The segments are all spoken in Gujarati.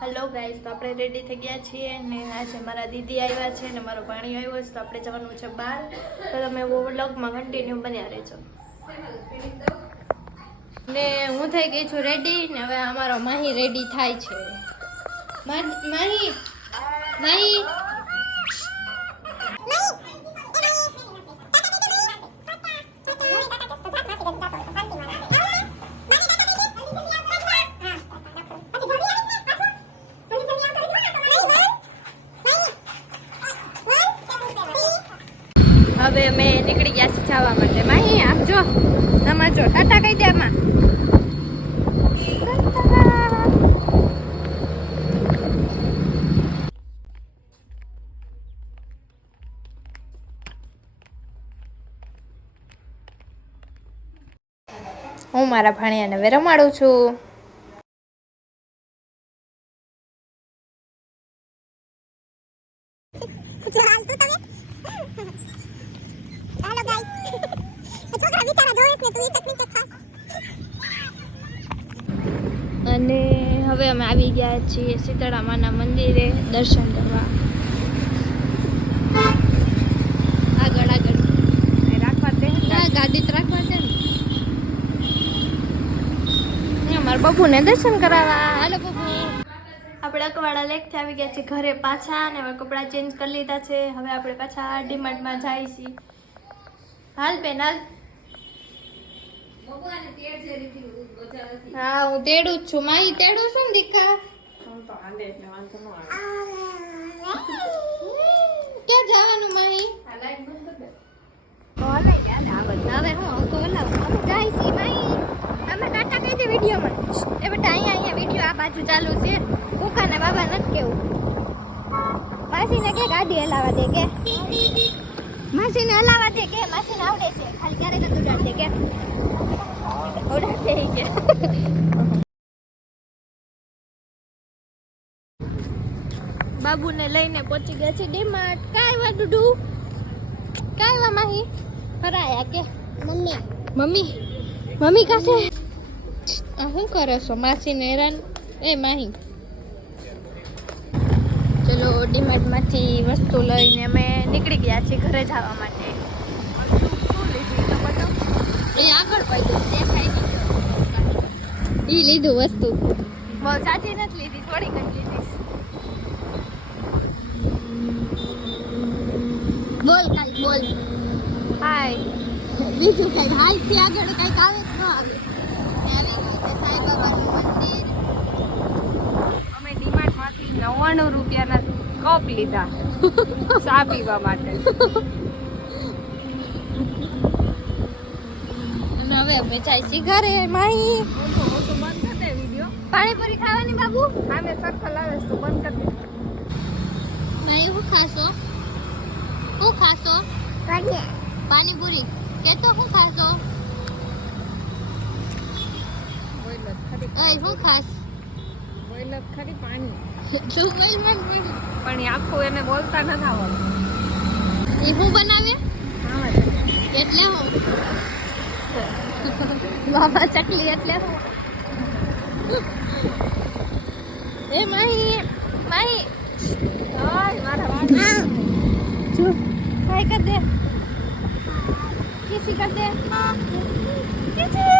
હેલો ગાઈસ, તો આપણે રેડી થઈ ગયા છીએ ને આજે મારા દીદી આવ્યા છે ને મારો ભાણી આવ્યો છે, તો આપણે જવાનું છે બહાર. તો તમે વ્લોગમાં કન્ટિન્યુ બન્યા રહેજો. ને હું થઈ ગઈ છું રેડી ને હવે અમારો માહી રેડી થાય છે. માહી માહી હવે અમે નીકળી ગયા છીએ જવા માટે. માહી આપજો, સમજો, ટાટા કહી દે આમાં. હું મારા ભાણિયાને હવે રમાડું છું. અને હવે અમે આવી ગયા છીએ શીતળા માના મંદિરે દર્શન કરવા. આગળ આગળ રાખવા દે, ગાડી તો રાખવા દે ને અમારા બબુને દર્શન કરાવવા. હાલો બબુ, આપણે અકવાડા લેકથી આવી ગયા છીએ ઘરે પાછા અને હવે કપડાં ચેન્જ કરી લીધા છે. હવે આપણે પાછા ડીમાર્ટમાં જાય છીએ. હાલ બેન હાલ. હા હું તેડું જ છું. માહી તેડું છું ને દીકા. ક્યાં જવાનું માહી? હવે હું જાય છે માહી. અમે ટાટા કહી દે વિડીયોમાં. એ બેટા અહીંયા વિડીયો આ બાજુ ચાલુ છે. કુકા ને બાબા નથી કેવું. માસીને કે ગાડી હલાવા દે કે. માસીને હલાવા દે કે. માસીને આવડે છે, ખાલી ક્યારેક જ ઉડાડ દે કે. બાબુને લઈને પહોંચી ગયા છે ડીમાર્ટ. કાઈ વા ડુડુ, કાઈ વા માહી ફરાયા કે. મમ્મી મમ્મી મમ્મી કાસે શું કરે છો? માસીને હેરાન. એ માહી ચલો ડીમાર્ટ માંથી વસ્તુ લઈને અમે નીકળી ગયા છીએ ઘરે જવા માટે. એ આગળ પડ્યું દેખાય નહીં. ઈ લીધું વસ્તુ બહુ સાચી નથી લીધી, થોડીક જ લીધી. બોલ કાઈ બોલ. હાય બીજું કઈ હાય થી આગળ કઈક આવે તો આવે. આવી ગયું છે સાઈ બાબાનું મંદિર. અમે ડીમાર્ટ માંથી 99 રૂપિયાના કપ લીધા ચા પીવા માટે. હવે અમે જાય છીએ ઘરે. માહી બંધ કરી દે વિડિયો. પાણીપુરી ખાવાની બાબુ? આને સર્કલ આવે તો બંધ કરી દે. માહી હું ખાશો? હું ખાશો? પાણીપુરી કે તો હું ખાશો? બોઈલર ખરી. એ હું ખાસ? બોઈલર ખરી પાણી. તો બોઈલર પણ આખું એને બોલતા ન આવડતું. એ હું બનાવે? હા એટલે હું બાબા ચકલી એટલે હું. એ માહી માહી ઓય મારા વાળ જો હાય કર દે, કિસી કર દે. કિસી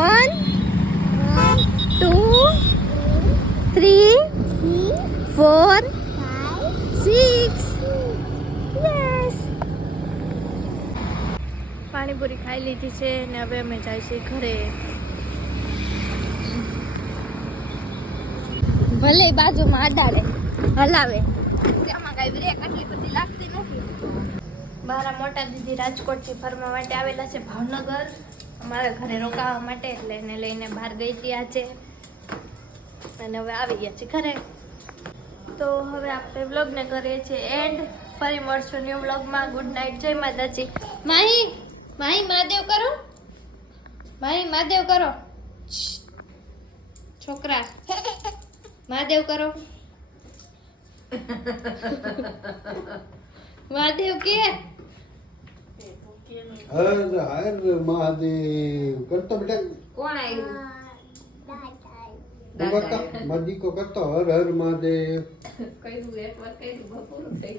1 2 3 4 6 યસ. પાણીપુરી ખાઈ લીધી છે ને હવે અમે જાય છે ઘરે. ભલે બાજુમાં અડાડે હલાવે, તેમાં કઈ બ્રેક આટલી બધી લાગતી નથી. મારા મોટા દીદી રાજકોટથી ફરવા માટે આવેલા છે ભાવનગર અમારા ઘરે રોકાવા માટે, એટલે એને લઈને બહાર ગઈ હતી આજે અને હવે આવી ગયા છે ઘરે. તો હવે આપણે વ્લોગને કરીએ છીએ એન્ડ. ફરી મળશું ન્યૂ વ્લોગમાં. ગુડ નાઇટ, જય માતાજી. માહી માહી મહાદેવ કરો. માહી મહાદેવ કરો. છોકરા મહાદેવ કરો. મહાદેવ કે હર હર મહાદેવ કરતો બેટા. કોણ આવ્યું? હું કરતો મારો દીકરો કરતો હર હર મહાદેવ કઈ એકવાર કઈ પૂરું થઈ